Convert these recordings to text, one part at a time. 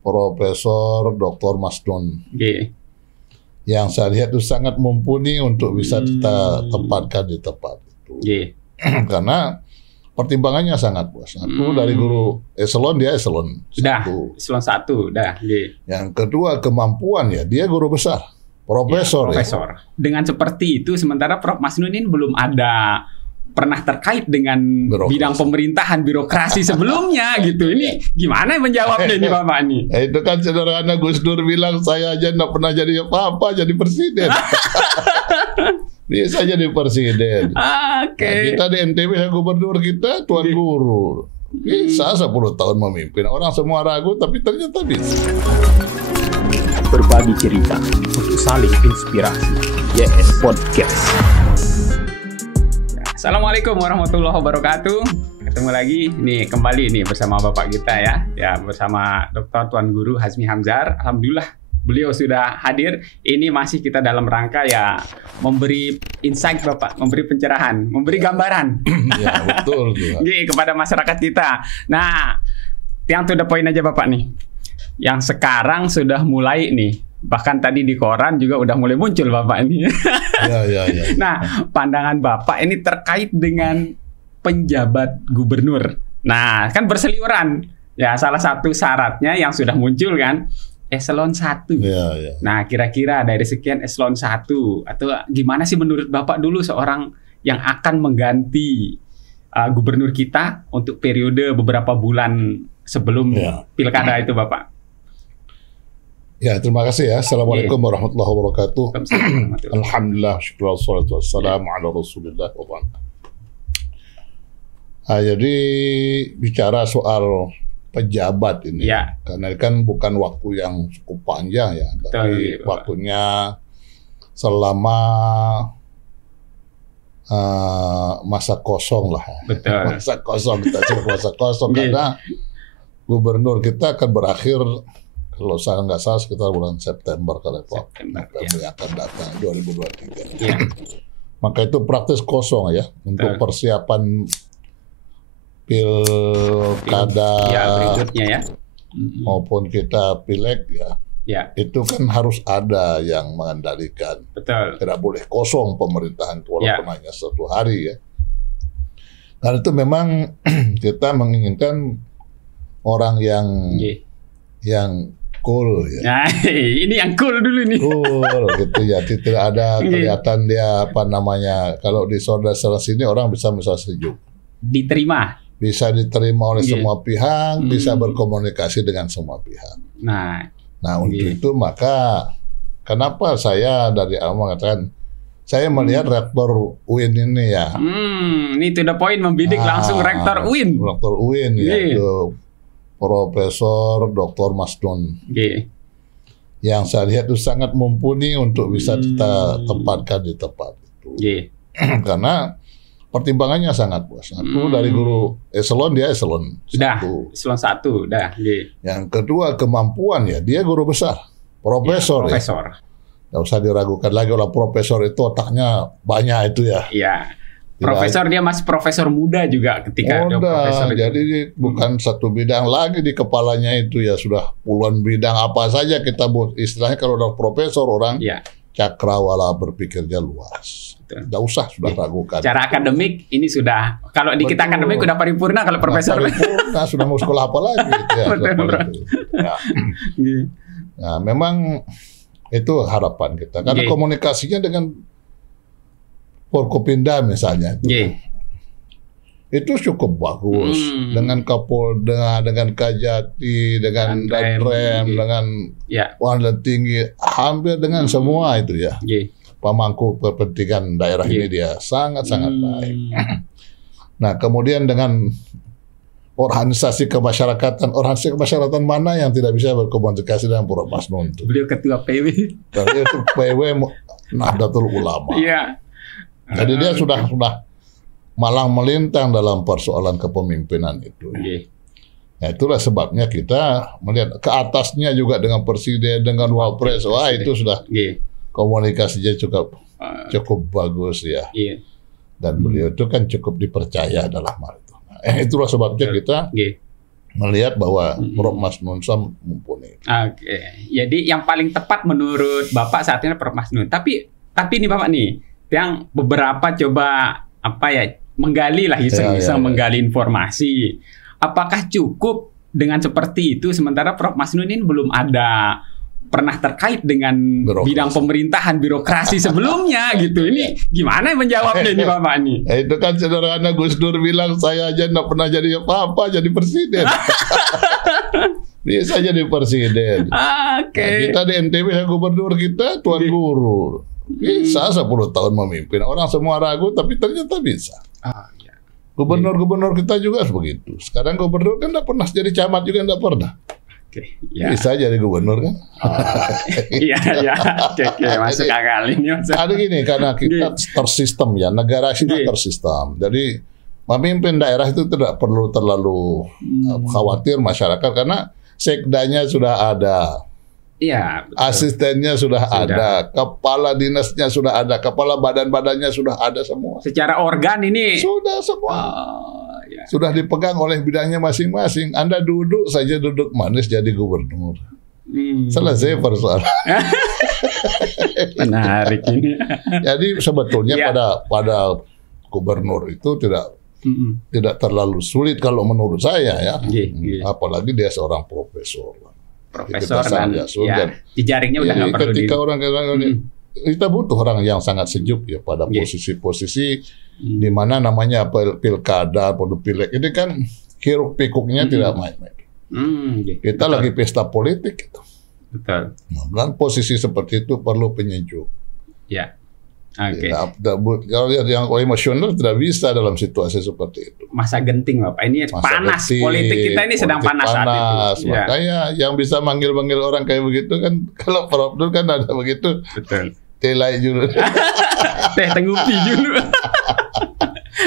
Profesor Dr. Masnun. Oke. Yang saya lihat itu sangat mumpuni untuk bisa kita tempatkan di tempat itu. Oke. Karena pertimbangannya sangat puas. Satu, dari guru eselon, dia eselon Sudah, 1. eselon 1, udah. Oke. Yang kedua, kemampuan ya, dia guru besar, profesor. Ya, profesor. Dengan seperti itu, sementara Prof. Masnun ini belum ada pernah terkait dengan bidang pemerintahan, birokrasi sebelumnya gitu. Ini gimana menjawabnya ini Bapak nih? Itu kan sederhana, Gus Dur bilang saya aja nggak pernah jadi apa-apa, jadi presiden. Bisa jadi presiden. Oke. Nah, kita di NTB gubernur kita tuan guru. Bisa 10 tahun memimpin. Orang semua ragu tapi ternyata bisa. Berbagi cerita untuk saling inspirasi. YS Podcast. Assalamualaikum warahmatullahi wabarakatuh. Ketemu lagi nih kembali nih bersama Bapak kita ya bersama Dr. Tuan Guru Hazmi Hamzar. Alhamdulillah beliau sudah hadir. Ini masih kita dalam rangka ya memberi insight Bapak, memberi pencerahan, memberi gambaran. Ya betul. Kepada masyarakat kita. Nah, yang to the point aja Bapak nih. Yang sekarang sudah mulai nih. Bahkan tadi di koran juga udah mulai muncul Bapak ini. Ya. Nah, pandangan Bapak ini terkait dengan penjabat gubernur. Nah, kan berseliweran. Ya, salah satu syaratnya yang sudah muncul kan eselon 1. Ya. Nah, kira-kira dari sekian eselon 1 atau gimana sih menurut Bapak dulu seorang yang akan mengganti gubernur kita untuk periode beberapa bulan sebelum pilkada itu Bapak? Ya, terima kasih ya. Assalamualaikum warahmatullahi wabarakatuh. Alhamdulillah, syukur wassalatu wassalamu ala rasulillah wa ba'd. Jadi bicara soal pejabat ini, karena kan bukan waktu yang cukup panjang ya, tapi waktunya selama masa kosong lah. Betul. Masa kosong, kita sebut masa kosong karena gubernur kita akan berakhir kalau saya nggak salah sekitar bulan September kali November yang akan datang 2023. Maka itu praktis kosong ya untuk persiapan pilkada berikutnya ya. Maupun kita pileg ya. Itu kan harus ada yang mengendalikan. Betul. Tidak boleh kosong pemerintahan walaupun hanya 1 hari ya. Karena itu memang kita menginginkan orang yang cool ya. Nah, ini yang cool dulu nih. Cool gitu ya. Tidak ada kelihatan dia apa namanya. Kalau di saudara sini orang bisa sejuk. Diterima. Bisa diterima oleh semua pihak, bisa berkomunikasi dengan semua pihak. Nah untuk itu maka kenapa saya dari awal mengatakan saya melihat rektor UIN ini ya. Ini to the point membidik langsung rektor UIN. Rektor UIN ya itu Profesor Dr. Masnun. Yang saya lihat itu sangat mumpuni untuk bisa kita tempatkan di tempat itu. Karena pertimbangannya sangat puas. Satu, dari guru eselon, dia eselon 1. Eselon 1, udah. Yang kedua, kemampuan ya, dia guru besar, profesor. Profesor. Nggak usah diragukan lagi, oleh profesor itu otaknya banyak itu ya. Iya. Profesor dia masih profesor muda juga ketika dia profesor itu. Jadi bukan satu bidang lagi di kepalanya itu ya, sudah puluhan bidang apa saja kita buat. Istilahnya kalau udah profesor orang cakrawala, berpikirnya luas. Nggak usah sudah ragukan. Cara akademik ini sudah, kalau di kita akademik udah paripurna, kalau profesor paripurna sudah mau sekolah apa lagi gitu ya. Nah, memang itu harapan kita karena komunikasinya dengan Forkopimda misalnya itu cukup bagus dengan Kapolda, dengan Kajati, dengan Danrem, dengan Wanda Tinggi, hampir dengan semua itu ya. Pemangku kepentingan daerah ini dia sangat-sangat baik. Nah, kemudian dengan organisasi kemasyarakatan mana yang tidak bisa berkomunikasi dengan Prof. Masnun? Beliau ketua PW. Beliau itu PW Nahdlatul Ulama. Jadi dia sudah malang melintang dalam persoalan kepemimpinan itu. Nah, itulah sebabnya kita melihat ke atasnya juga dengan presiden, dengan wapres. Wah, itu sudah komunikasinya cukup bagus ya. Dan beliau itu kan cukup dipercaya dalam hal itu. Itulah sebabnya kita melihat bahwa Prof. Masnun mumpuni. Oke, jadi yang paling tepat menurut Bapak saat ini Prof. Masnun. Tapi nih Bapak nih, yang beberapa coba menggali lah iseng-iseng menggali informasi. Apakah cukup dengan seperti itu sementara Prof. Masnun ini belum ada pernah terkait dengan bidang pemerintahan birokrasi sebelumnya gitu. Ini gimana menjawabnya ini Bapak nih? Itu kan sederhana, Gus Dur bilang saya aja nggak pernah jadi apa-apa jadi presiden. Bisa jadi presiden. Oke. Nah, kita di NTB gubernur kita Tuan Guru. Bisa 10 tahun memimpin. Orang semua ragu tapi ternyata bisa. Gubernur-gubernur kita juga begitu. Sekarang gubernur kan nggak pernah jadi camat juga nggak pernah. Bisa jadi gubernur kan? Iya. Oke, masuk akal ini. Ada gini, karena kita tersistem ya, negara kita tersistem. Jadi memimpin daerah itu tidak perlu terlalu khawatir masyarakat karena sekdanya sudah ada. Iya. Asistennya sudah ada, kepala dinasnya sudah ada, kepala badan-badannya sudah ada semua. Secara organ ini sudah semua. Sudah dipegang oleh bidangnya masing-masing. Anda duduk saja duduk manis jadi gubernur. Selesai persoalan. Menarik ini. Jadi sebetulnya pada gubernur itu tidak terlalu sulit kalau menurut saya ya. Apalagi dia seorang profesor dan jejaringnya udah nggak perlu. Ketika kita butuh orang yang sangat sejuk ya pada posisi-posisi di mana namanya pilkada, pilek ini kan hiruk pikuknya tidak main-main. Kita lagi pesta politik gitu. Betul. Dan posisi seperti itu perlu penyejuk. Ya. Oke. Kalau yang emosional tidak bisa dalam situasi seperti itu. Masa genting Bapak, ini panas genting, politik kita ini sedang panas saat itu. Makanya yang bisa manggil-manggil orang kayak begitu kan kalau Prof. Dur kan ada begitu. Betul. Telai dulu. Teh tengupi dulu.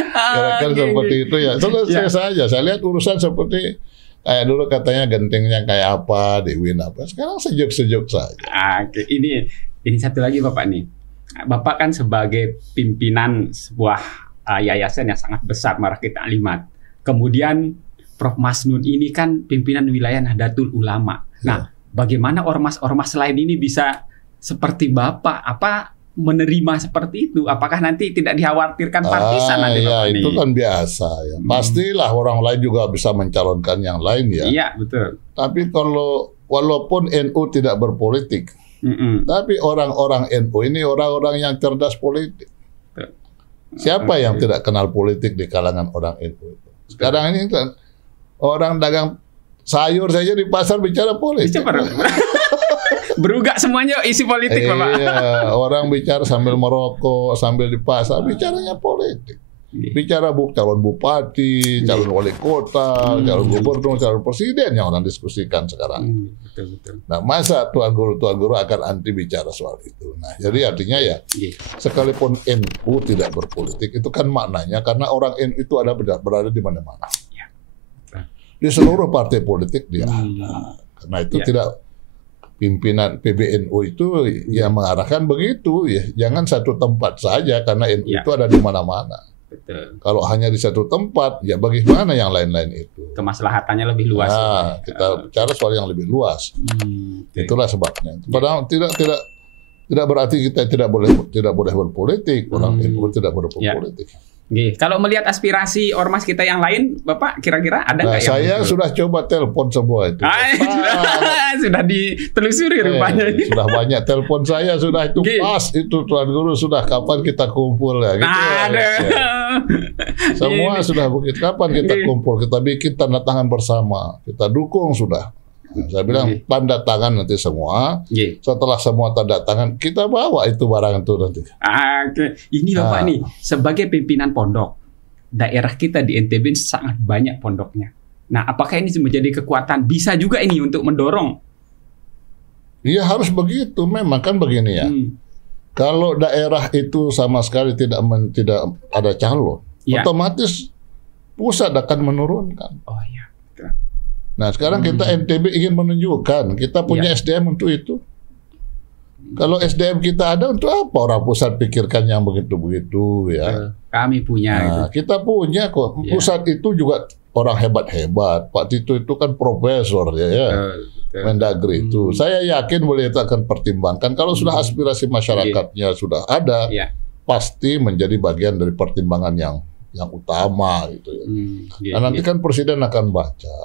Kira-kira seperti itu ya. Selesai saja. Saya lihat urusan seperti kayak dulu katanya gentingnya kayak apa, Dewi apa. Sekarang sejuk-sejuk saja. Oke, ini satu lagi Bapak nih. Bapak kan sebagai pimpinan sebuah yayasan yang sangat besar Marakit Taklimat. Kemudian Prof. Masnun ini kan pimpinan wilayah Nahdlatul Ulama. Nah, bagaimana ormas-ormas lain ini bisa seperti Bapak menerima seperti itu? Apakah nanti tidak dikhawatirkan partisan nanti Bapak itu kan biasa ya. Pastilah orang lain juga bisa mencalonkan yang lain ya. Iya, betul. Tapi kalau walaupun NU tidak berpolitik, tapi orang-orang NU ini orang-orang yang cerdas politik. Siapa yang tidak kenal politik di kalangan orang NU itu? Sekarang ini kan orang dagang sayur saja di pasar bicara politik. Berugak semuanya isi politik Bapak. Iya, orang bicara sambil merokok, sambil di pasar, bicaranya politik. Bicara calon bupati, calon wali kota, calon gubernur, calon presiden yang orang diskusikan sekarang. Betul. Nah, masa tuan guru akan anti bicara soal itu. Nah, jadi artinya ya, sekalipun NU tidak berpolitik, itu kan maknanya karena orang NU itu berada di mana-mana. Di seluruh partai politik dia ada. Karena itu tidak pimpinan PBNU itu yang mengarahkan begitu ya. Jangan satu tempat saja karena NU itu ada di mana-mana. Betul. Kalau hanya di satu tempat, ya bagaimana yang lain-lain itu? Kemaslahatannya lebih luas. Nah, kita bicara soal yang lebih luas. Itulah sebabnya. Padahal tidak berarti kita tidak boleh berpolitik. Orang NU tidak boleh berpolitik. Kalau melihat aspirasi ormas kita yang lain, Bapak kira-kira ada nggak? Saya sudah coba telepon semua itu. Sudah ditelusuri rupanya. Sudah banyak telepon saya sudah itu pas itu Tuan Guru sudah kapan kita kumpul ya. Gitu semua sudah begitu. Kapan kita kumpul? Kita bikin tanda tangan bersama. Kita dukung sudah. Nah, saya bilang tanda tangan nanti semua. Setelah semua tanda tangan kita bawa itu barang itu nanti. Ini Bapak nih sebagai pimpinan pondok daerah kita di NTB sangat banyak pondoknya. Nah, apakah ini menjadi kekuatan? Bisa juga ini untuk mendorong? Iya harus begitu. Memang kan begini ya. Kalau daerah itu sama sekali tidak ada calon, otomatis pusat akan menurunkan. Oh iya. Nah sekarang kita NTB ingin menunjukkan kita punya SDM untuk itu. Kalau SDM kita ada, untuk apa orang pusat pikirkan yang begitu-begitu ya? Kami punya. Nah, kita punya kok. Pusat itu juga orang hebat-hebat. Pak Tito itu kan profesor ya. Mendagri itu. Saya yakin boleh itu akan pertimbangkan. Kalau sudah aspirasi masyarakatnya sudah ada, pasti menjadi bagian dari pertimbangan yang utama gitu ya. Nah, nanti kan Presiden akan baca.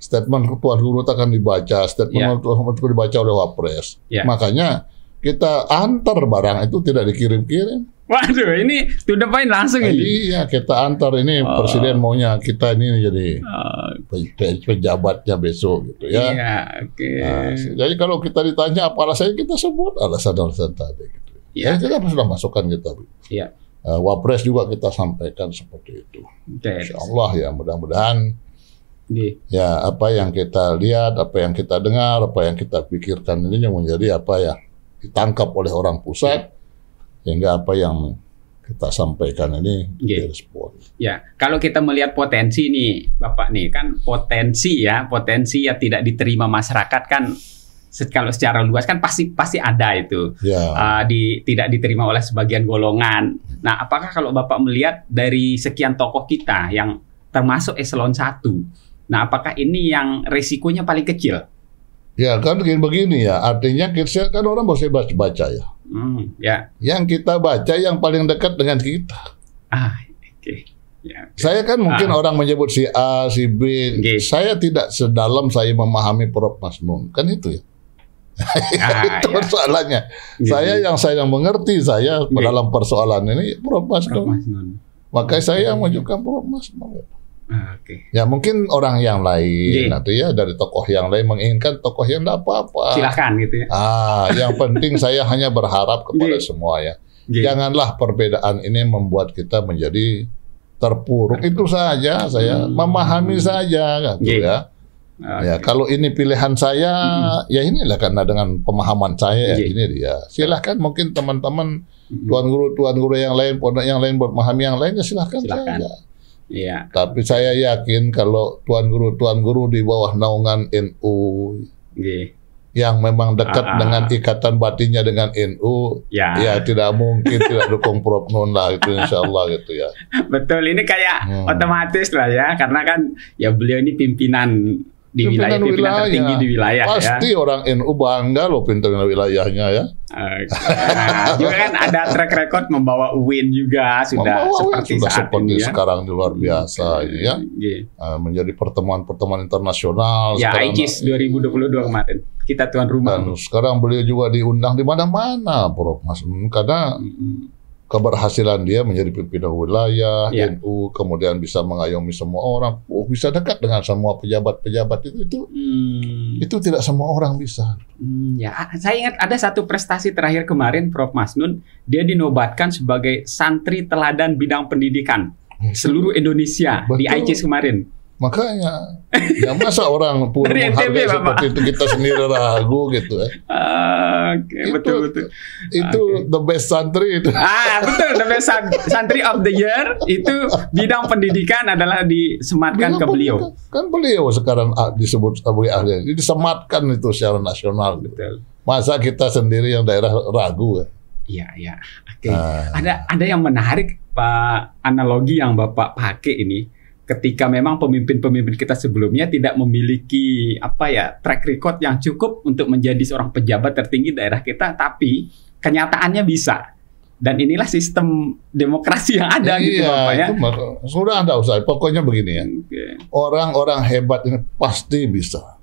Statement Tuan Guru akan dibaca, statement itu dibaca oleh Wapres. Makanya kita antar barang itu tidak dikirim-kirim. Waduh, ini to the point langsung ini. Iya, kita antar ini Presiden maunya kita ini jadi pejabatnya besok gitu ya. Nah, jadi kalau kita ditanya apa alasannya, kita sebut alasan-alasan tadi. Gitu. Ya, kita sudah masukkan kita. Wapres juga kita sampaikan seperti itu. Insya Allah ya, mudah-mudahan ya apa yang kita lihat, apa yang kita dengar, apa yang kita pikirkan ini yang menjadi apa ya ditangkap oleh orang pusat, sehingga apa yang kita sampaikan ini direspon. Ya, kalau kita melihat potensi nih, Bapak nih kan potensi ya tidak diterima masyarakat kan. Kalau secara luas kan pasti ada itu, tidak diterima oleh sebagian golongan. Nah, apakah kalau Bapak melihat dari sekian tokoh kita yang termasuk eselon 1, nah apakah ini yang resikonya paling kecil? Ya kan begini ya, artinya kita kan orang bisa baca ya. Yang kita baca yang paling dekat dengan kita. Saya kan mungkin orang menyebut si A, si B, saya tidak sedalam saya memahami Prof. Masnun, kan itu ya. Itu persoalannya. Saya yang mengerti dalam persoalan ini Prof. Masnun. Makanya saya menunjukkan Prof. Masnun. Ya mungkin orang yang lain nanti ya dari tokoh yang lain menginginkan tokoh yang tidak apa-apa. Silahkan gitu ya. Yang penting saya hanya berharap kepada semua ya. Janganlah perbedaan ini membuat kita menjadi terpuruk. Itu saja saya memahami saja gitu ya. Ya, kalau ini pilihan saya, ya inilah karena dengan pemahaman saya, ini dia. Silahkan mungkin teman-teman tuan guru yang lain, pondok yang lain memahami yang lain, ya silahkan saja. Tapi saya yakin kalau tuan guru di bawah naungan NU, yang memang dekat dengan ikatan batinnya dengan NU, ya tidak mungkin tidak dukung Prof. Nun lah itu insya Allah gitu ya. Betul, ini kayak otomatis lah ya, karena kan ya beliau ini pimpinan pimpinan tertinggi di wilayah. Pasti orang NU bangga loh pimpinan wilayahnya ya. Juga kan ada track record membawa UIN juga sudah seperti ini ya. Sekarang di luar biasa ini ya. Menjadi pertemuan-pertemuan internasional. Ya, ICIS 2022 kemarin. Kita tuan rumah. Dan sekarang beliau juga diundang di mana-mana, Prof. Masnun, karena keberhasilan dia menjadi pimpinan wilayah NU, kemudian bisa mengayomi semua orang, bisa dekat dengan semua pejabat-pejabat itu tidak semua orang bisa. Saya ingat ada satu prestasi terakhir kemarin Prof. Masnun, dia dinobatkan sebagai santri teladan bidang pendidikan seluruh Indonesia. Betul. Di ICIS kemarin. Makanya, ya masa orang pun menghargai seperti itu kita sendiri ragu gitu ya. Betul. Itu the best santri itu. Betul, the best santri of the year itu bidang pendidikan adalah disematkan ke beliau. Kan beliau sekarang disebut sebagai ahli, disematkan itu secara nasional. Betul. Masa kita sendiri yang daerah ragu ya? Iya. Oke. Ada yang menarik Pak, analogi yang Bapak pakai ini. Ketika memang pemimpin-pemimpin kita sebelumnya tidak memiliki track record yang cukup untuk menjadi seorang pejabat tertinggi daerah kita, tapi kenyataannya bisa. Dan inilah sistem demokrasi yang ada gitu Bapak ya. Sudah ada usaha. Pokoknya begini ya. Orang-orang hebat ini pasti bisa.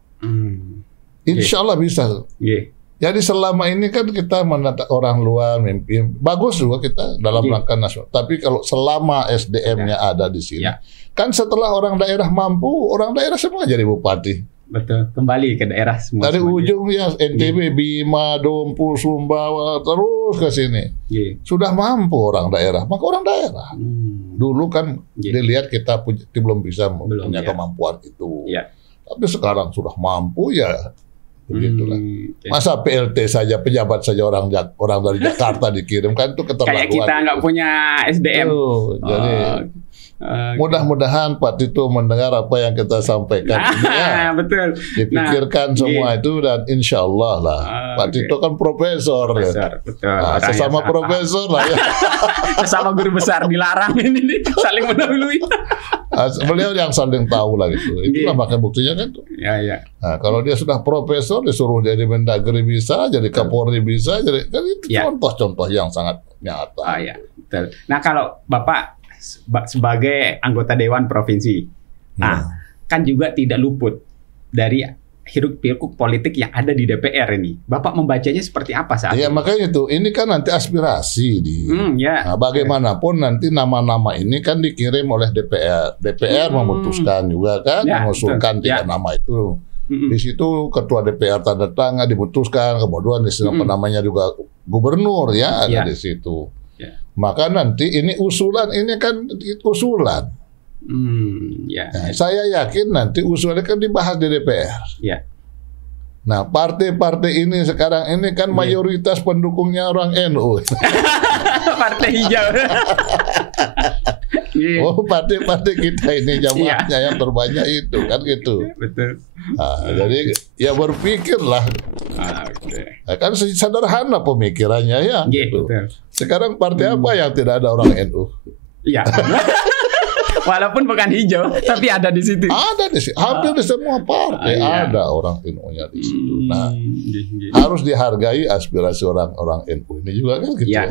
Insya Allah bisa. Jadi selama ini kan kita menatap orang luar mimpi bagus juga kita dalam rangka nasional. Tapi kalau selama SDM-nya ada di sini, kan setelah orang daerah mampu, orang daerah semua jadi bupati. Betul, kembali ke daerah semua. Dari ujung ya NTB, Bima, Dompu, Sumbawa terus ke sini. Sudah mampu orang daerah, maka orang daerah. Dulu kan dilihat kita belum bisa punya kemampuan itu. Tapi sekarang sudah mampu ya. Begitulah. Masa PLT saja, pejabat saja orang dari Jakarta dikirim, kan itu keterlaluan. Kayak kita nggak punya SDM. Jadi Mudah-mudahan Pak Tito mendengar apa yang kita sampaikan ini ya. Betul. Dipikirkan semua itu dan insya Allah lah. Pak Tito kan profesor ya. Betul. Sesama profesor lah ya. Sesama guru besar dilarang ini nih, saling mendahului. Beliau yang saling tahu lah gitu. Itulah makanya buktinya kan. Ya. Nah, kalau dia sudah profesor disuruh jadi Mendagri bisa, jadi Kapolri bisa, jadi kan itu contoh-contoh yang sangat nyata. Ya, betul. Nah, kalau Bapak sebagai anggota Dewan Provinsi, kan juga tidak luput dari hiruk-pikuk politik yang ada di DPR ini. Bapak membacanya seperti apa saat ini? Ya makanya itu, ini kan nanti aspirasi nah, bagaimanapun nanti nama-nama ini kan dikirim oleh DPR. DPR memutuskan juga kan, mengusulkan 3 nama itu. Di situ ketua DPR tanda tangan diputuskan, kemudian di sini namanya juga gubernur ya ada di situ. Maka nanti ini usulan, ini kan usulan. Nah, saya yakin nanti usulannya kan dibahas di DPR. Nah, partai-partai ini sekarang ini kan mayoritas pendukungnya orang NU. Partai hijau. Oh, partai-partai kita ini jamaahnya yang terbanyak itu kan gitu. Betul. Nah, jadi ya berpikirlah. Nah, kan sederhana pemikirannya ya. Gitu. Betul. Sekarang partai apa yang tidak ada orang NU? Iya. Walaupun bukan hijau, tapi ada di situ. Ada di situ. Hampir di semua partai ada orang NU-nya di situ. Nah, harus dihargai aspirasi orang-orang NU ini juga kan gitu. Ya.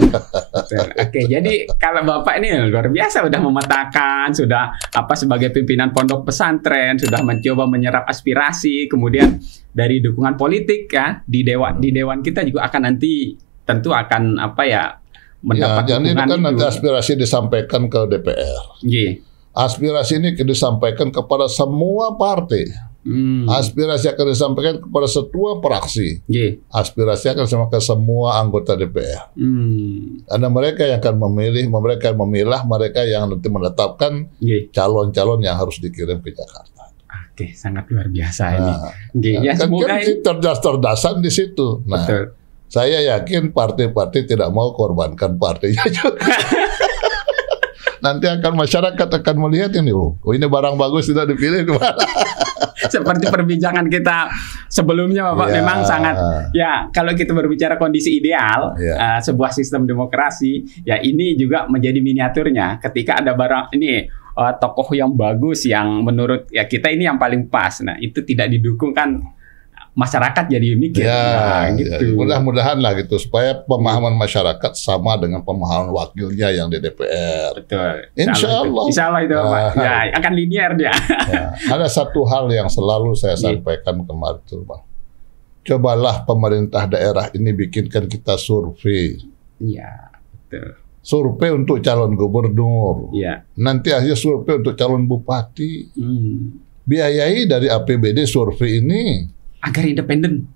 Oke, jadi kalau Bapak ini luar biasa sudah memetakan, sudah sebagai pimpinan pondok pesantren, sudah mencoba menyerap aspirasi, kemudian dari dukungan politik ya di dewan kita juga akan nanti tentu akan mendapat jadi dukungan kan nanti aspirasi disampaikan ke DPR. Aspirasi ini disampaikan kepada semua partai. Aspirasi akan disampaikan kepada semua fraksi. Aspirasi akan disampaikan ke semua anggota DPR. Karena mereka yang akan memilih, mereka yang memilah, mereka yang nanti menetapkan calon-calon yang harus dikirim ke Jakarta. Oke, sangat luar biasa ini. Ya, kan semoga ini cerdas-cerdasan di situ. Nah, betul. Saya yakin partai-partai tidak mau korbankan partainya juga. Nanti masyarakat akan melihat ini, ini barang bagus tidak dipilih kemana. Seperti perbincangan kita sebelumnya, Bapak, memang sangat kalau kita berbicara kondisi ideal sebuah sistem demokrasi, ya ini juga menjadi miniaturnya. Ketika ada barang ini tokoh yang bagus yang menurut kita ini yang paling pas, nah itu tidak didukung kan. Masyarakat jadi mikir, gitu. Mudah-mudahan lah gitu supaya pemahaman masyarakat sama dengan pemahaman wakilnya yang di DPR. Betul. Insya Allah itu Pak. Akan linear dia. Ada satu hal yang selalu saya sampaikan kemarin tuh, Bang. Cobalah pemerintah daerah ini bikinkan kita survei. Iya, betul. Survei untuk calon gubernur. Nanti aja survei untuk calon bupati. Biayai dari APBD survei ini. Agar independen.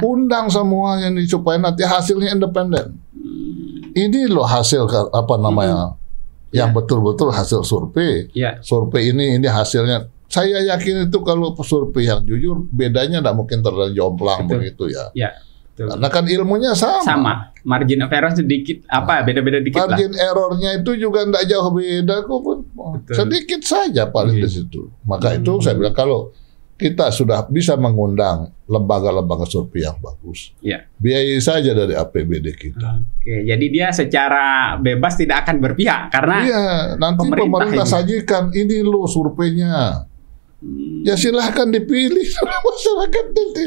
Undang semuanya nih supaya nanti hasilnya independen. Ini loh hasil yang betul-betul hasil survei. Survei ini hasilnya. Saya yakin itu kalau survei yang jujur bedanya tidak mungkin terlalu jomplang begitu ya. Karena kan ilmunya sama. Margin of error sedikit beda-beda dikit lah. Margin errornya itu juga tidak jauh beda kok. Sedikit saja paling di situ. Maka itu saya bilang kalau kita sudah bisa mengundang lembaga-lembaga survei yang bagus. Biayai saja dari APBD kita. Oke, jadi dia secara bebas tidak akan berpihak karena nanti pemerintah sajikan ini loh surveinya. Ya silahkan dipilih masyarakat nanti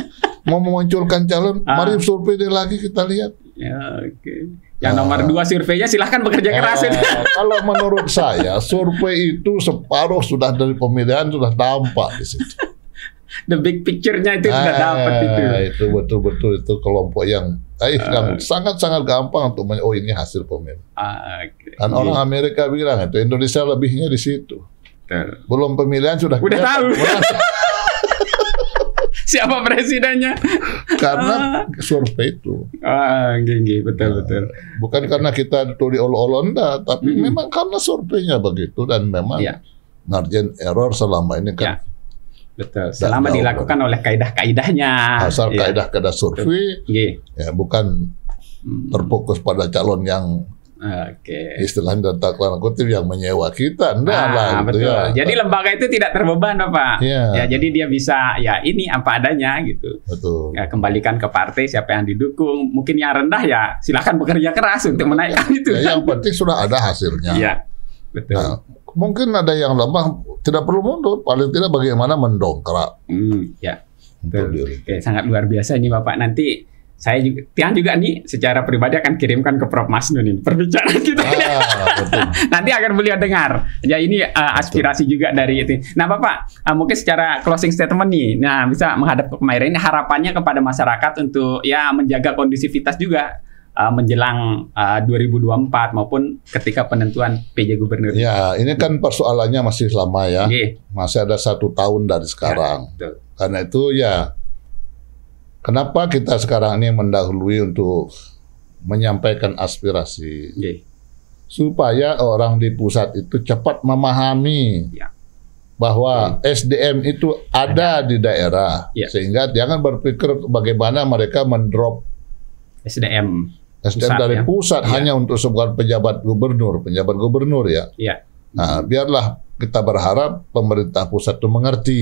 mau memunculkan calon, mari survei dia lagi kita lihat. Yang nomor 2 surveinya silahkan bekerja keras. Kalau menurut saya survei itu separuh sudah dari pemilihan sudah tampak di situ. The big picture-nya itu sudah dapat itu. Itu betul-betul itu kelompok yang sangat-sangat gampang untuk ini hasil pemilu. Kan orang Amerika bilang itu Indonesia lebihnya di situ. Belum pemilihan sudah tahu. Siapa presidennya? Karena survei itu. Betul. Bukan karena kita tuli ol-olonda, tapi memang karena surveinya begitu dan memang margin error selama ini kan. Betul. Selama dilakukan oleh kaidah-kaidahnya. Asal kaidah-kaidah survei, bukan terfokus pada calon yang Istilahnya tanda kutip yang menyewa kita, enggak lah. Betul. Ya. Jadi lembaga itu tidak terbeban, Pak. Ya, jadi dia bisa ya ini apa adanya gitu. Betul. Ya, kembalikan ke partai siapa yang didukung. Mungkin yang rendah ya silakan bekerja keras untuk menaikkan itu. Ya, yang penting sudah ada hasilnya. Iya, betul. Nah, mungkin ada yang lemah, tidak perlu mundur. Paling tidak bagaimana mendongkrak. Ya. Betul. Oke, sangat luar biasa ini Bapak. Nanti saya juga nih secara pribadi akan kirimkan ke Prof. Masnun ini perbicaraan kita. Betul. Nanti akan beliau dengar. Ya ini aspirasi juga dari itu. Nah Bapak, mungkin secara closing statement nih, nah bisa menghadap ke kemarin ini harapannya kepada masyarakat untuk ya menjaga kondusivitas juga menjelang 2024 maupun ketika penentuan PJ Gubernur. Ya, ini kan persoalannya masih lama ya. Masih ada 1 tahun dari sekarang. Ya, karena itu ya. Kenapa kita sekarang ini mendahului untuk menyampaikan aspirasi supaya orang di pusat itu cepat memahami bahwa SDM itu ada di daerah sehingga jangan berpikir bagaimana mereka mendrop SDM dari pusat hanya untuk sebuah pejabat gubernur ya. Nah, biarlah kita berharap pemerintah pusat itu mengerti.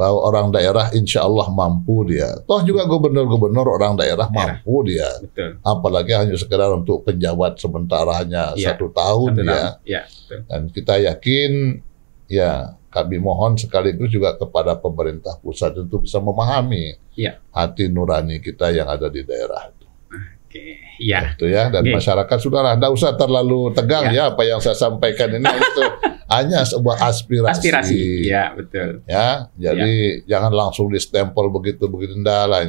Bahwa orang daerah insya Allah mampu dia. Toh juga gubernur-gubernur orang daerah mampu dia. Betul. Apalagi hanya sekedar untuk penjabat sementara hanya 1 tahun ya. Dan kita yakin ya kami mohon sekaligus juga kepada pemerintah pusat untuk bisa memahami hati nurani kita yang ada di daerah itu. Itu ya. Dan masyarakat sudahlah, tidak usah terlalu tegang ya apa yang saya sampaikan ini itu hanya sebuah aspirasi. Ya, betul. Ya, jadi jangan langsung distempel begitu enggak lah.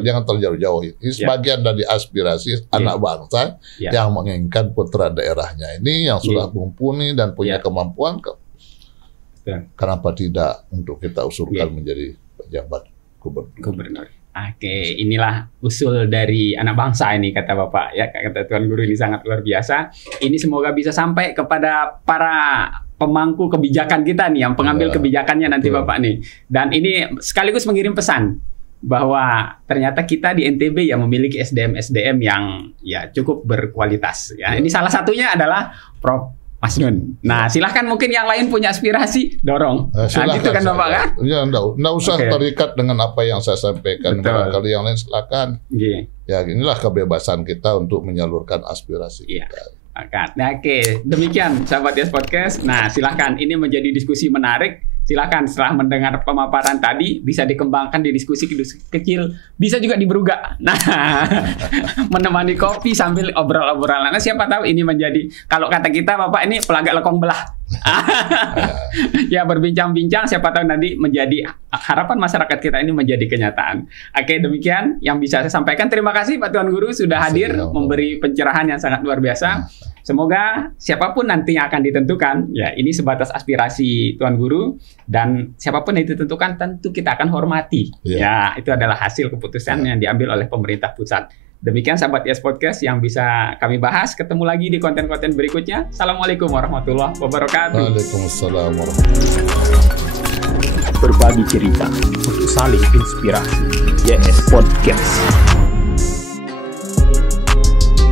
Jangan terjauh-jauh. Ini sebagian dari aspirasi anak bangsa yang menginginkan putra daerahnya ini yang sudah mumpuni dan punya kemampuan. Kenapa tidak untuk kita usulkan menjadi pejabat gubernur? Oke, inilah usul dari anak bangsa ini kata Bapak ya, kata Tuan Guru ini sangat luar biasa. Ini semoga bisa sampai kepada para pemangku kebijakan kita nih, yang pengambil kebijakannya nanti Bapak nih. Dan ini sekaligus mengirim pesan bahwa ternyata kita di NTB ya memiliki SDM yang ya cukup berkualitas ya. Ini salah satunya adalah Prof. Masnun. Nah, silahkan mungkin yang lain punya aspirasi, dorong. Gitu kan Bapak kan? Ya, enggak usah terikat dengan apa yang saya sampaikan. Barangkali yang lain silakan. Ya, inilah kebebasan kita untuk menyalurkan aspirasi kita. Nah, demikian sahabat Yes Podcast. Nah, silahkan ini menjadi diskusi menarik. Silakan setelah mendengar pemaparan tadi bisa dikembangkan di diskusi kecil, bisa juga di Brugga. Nah, menemani kopi sambil obrol-obrolan. Nah, siapa tahu ini menjadi, kalau kata kita Bapak ini pelagak lekong belah. Ya, berbincang-bincang siapa tahu nanti menjadi harapan masyarakat kita ini menjadi kenyataan. Oke, demikian yang bisa saya sampaikan. Terima kasih Pak Tuan Guru sudah hadir memberi pencerahan yang sangat luar biasa. Semoga siapapun nanti yang akan ditentukan, ya ini sebatas aspirasi Tuan Guru, dan siapapun yang ditentukan tentu kita akan hormati. Ya, itu adalah hasil keputusan yang diambil oleh pemerintah pusat. Demikian sahabat Yes Podcast yang bisa kami bahas. Ketemu lagi di konten-konten berikutnya. Assalamualaikum warahmatullahi wabarakatuh. Waalaikumsalam warahmatullahi wabarakatuh. Berbagi cerita untuk saling inspirasi. Yes Podcast.